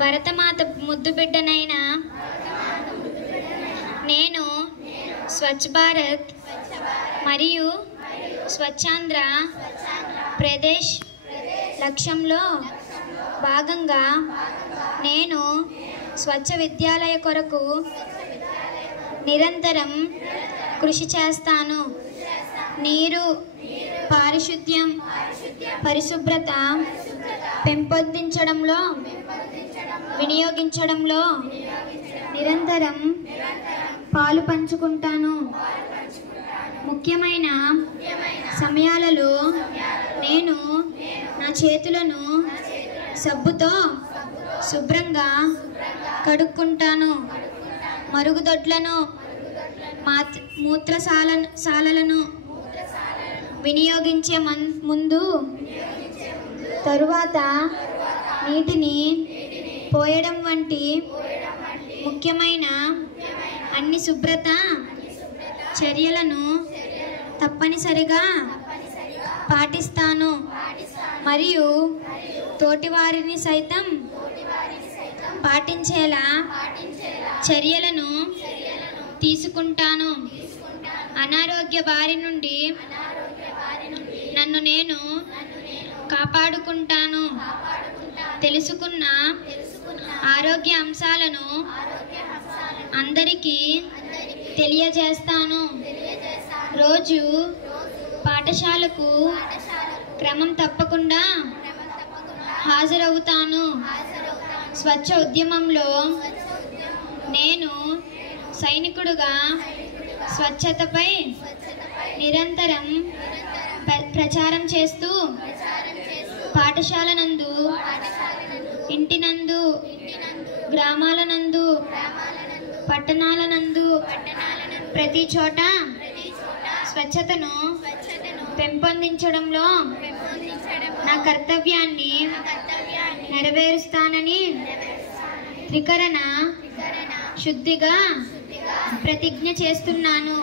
భరతమాత ముద్దు బిడ్డనైన నేను స్వచ్ఛ భారత్ మరియు స్వచ్ఛాంధ్ర ప్రదేశ్ లక్ష్యంలో భాగంగా నేను స్వచ్ఛ విద్యాలయ కొరకు నిరంతరం కృషి చేస్తాను. నీరు, పారిశుద్ధ్యం, పరిశుభ్రత పెంపొందించడంలో, వినియోగించడంలో నిరంతరం పాలు పంచుకుంటాను. ముఖ్యమైన సమయాలలో నేను నా చేతులను సబ్బుతో శుభ్రంగా కడుక్కుంటాను. మరుగుదొడ్లను, మూత్రశాలలను వినియోగించే ముందు, తరువాత నీటిని పోయడం వంటి ముఖ్యమైన అన్ని శుభ్రత చర్యలను తప్పనిసరిగా పాటిస్తాను. మరియు తోటివారిని సైతం పాటించేలా చర్యలను తీసుకుంటాను. అనారోగ్య బారి నుండి నన్ను నేను కాపాడుకుంటాను. తెలుసుకున్న ఆరోగ్య అంశాలను అందరికీ తెలియజేస్తాను. రోజు పాఠశాలకు క్రమం తప్పకుండా హాజరవుతాను. స్వచ్ఛ ఉద్యమంలో నేను సైనికుడుగా స్వచ్ఛతపై నిరంతరం ప్రచారం చేస్తూ పాఠశాల నందు, ఇంటి నందు, గ్రామాల నందు, పట్టణాల నందు, ప్రతి చోట స్వచ్ఛతను పెంపొందించడంలో నా కర్తవ్యాన్ని నెరవేరుస్తానని త్రికరణ శుద్ధిగా ప్రతిజ్ఞ చేస్తున్నాను.